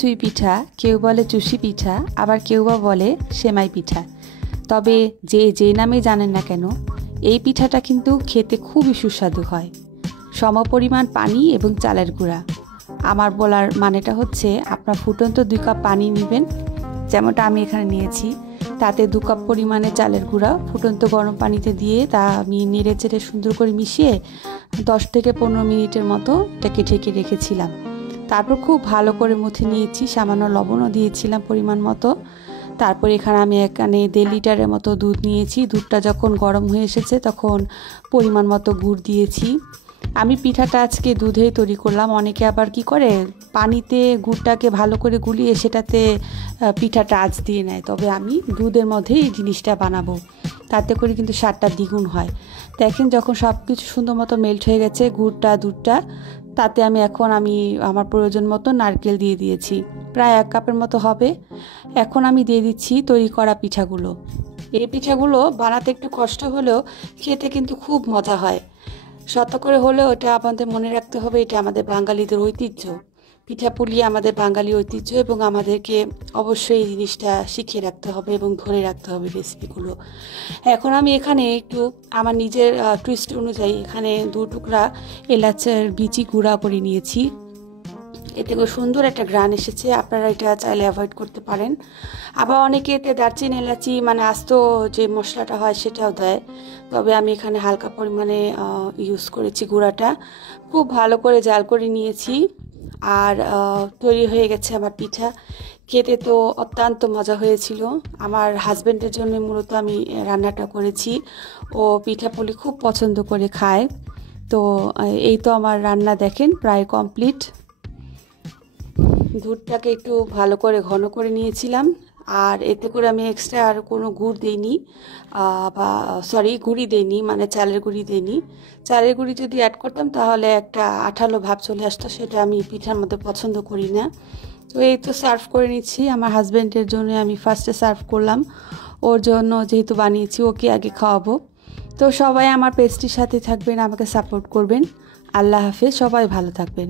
চুই পিঠা, কেউ বলে চুষি পিঠা, আবার কেউ বা বলে সেমাই পিঠা। তবে যে নামে জানেন না কেন, এই পিঠাটা কিন্তু খেতে খুবই সুস্বাদু হয়। সমপরিমাণ পানি এবং চালের গুঁড়া। আমার বলার মানেটা হচ্ছে আপনার ফুটন্ত 2 কাপ পানি নেবেন, যেমনটা আমি এখানে নিয়েছি। তাতে 2 কাপ পরিমাণে চালের গুঁড়া ফুটন্ত গরম পানিতে দিয়ে তা আমি নেড়ে চেড়ে সুন্দর করে মিশিয়ে 10 থেকে 15 মিনিটের মতো এটাকে ঢেকে রেখেছিলাম। তারপর খুব ভালো করে মথে নিয়েছি, সামান্য লবণও দিয়েছিলাম পরিমাণ মতো। তারপর এখানে আমি 1.5 লিটারের মতো দুধ নিয়েছি। দুধটা যখন গরম হয়ে এসেছে তখন পরিমাণ মতো গুড় দিয়েছি। আমি পিঠাটা আজকে দুধেই তৈরি করলাম। অনেকে আবার কি করে পানিতে গুড়টাকে ভালো করে গুলিয়ে সেটাতে পিঠাটা আঁচ দিয়ে নেয়, তবে আমি দুধের মধ্যেই এই জিনিসটা বানাবো, তাতে করে কিন্তু স্বাদটা দ্বিগুণ হয়। দেখেন যখন সব কিছু সুন্দর মতো মেল্ট হয়ে গেছে দুধটা, তাতে আমি আমার প্রয়োজন মতো নারকেল দিয়ে দিয়েছি, প্রায় 1 কাপের মতো হবে। এখন আমি দিয়ে দিচ্ছি তৈরি করা পিঠাগুলো। এই পিঠাগুলো বানাতে একটু কষ্ট হলেও খেতে কিন্তু খুব মজা হয়। শত করে হলেও এটা আমাদের মনে রাখতে হবে, এটা আমাদের বাঙালিদের ঐতিহ্য। পিঠাপুলি আমাদের বাঙালি ঐতিহ্য এবং আমাদেরকে অবশ্যই এই জিনিসটা শিখিয়ে রাখতে হবে এবং ধরে রাখতে হবে রেসিপিগুলো। এখন আমি এখানে একটু আমার নিজের টুইস্ট অনুযায়ী এখানে 2 টুকরা এলাচের বিচি গুঁড়া করে নিয়েছি। এতে করে সুন্দর একটা ঘ্রাণ এসেছে। আপনারা এটা চাইলে অ্যাভয়েড করতে পারেন। আবার অনেকে এতে দারচিনি এলাচি মানে আস্ত যে মশলাটা হয় সেটাও দেয়, তবে আমি এখানে হালকা পরিমাণে ইউজ করেছি গুঁড়াটা। খুব ভালো করে জাল করে নিয়েছি আর তৈরি হয়ে গেছে আমার পিঠা। খেতে তো অত্যন্ত মজা হয়েছিল। আমার হাজব্যান্ডের জন্য মূলত আমি রান্নাটা করেছি। ও পিঠাপুলি খুব পছন্দ করে খায়। তো এই তো আমার রান্না দেখেন প্রায় কমপ্লিট। দুধটাকে একটু ভালো করে ঘন করে নিয়েছিলাম, আর এতে করে আমি এক্সট্রা আর কোনো গুড় দিইনি, গুঁড়ি দিইনি, মানে চালের গুঁড়ি দিইনি। চালের গুঁড়ি যদি অ্যাড করতাম তাহলে একটা আঠালো ভাব চলে আসতো, সেটা আমি পিঠার মধ্যে পছন্দ করি না। তো এই তো সার্ভ করে নিচ্ছি। আমার হাজব্যান্ডের জন্য আমি ফার্স্টে সার্ভ করলাম, ওর জন্য যেহেতু বানিয়েছি ওকে আগে খাওয়াবো। তো সবাই আমার পেজটির সাথে থাকবেন, আমাকে সাপোর্ট করবেন। আল্লাহ হাফেজ, সবাই ভালো থাকবেন।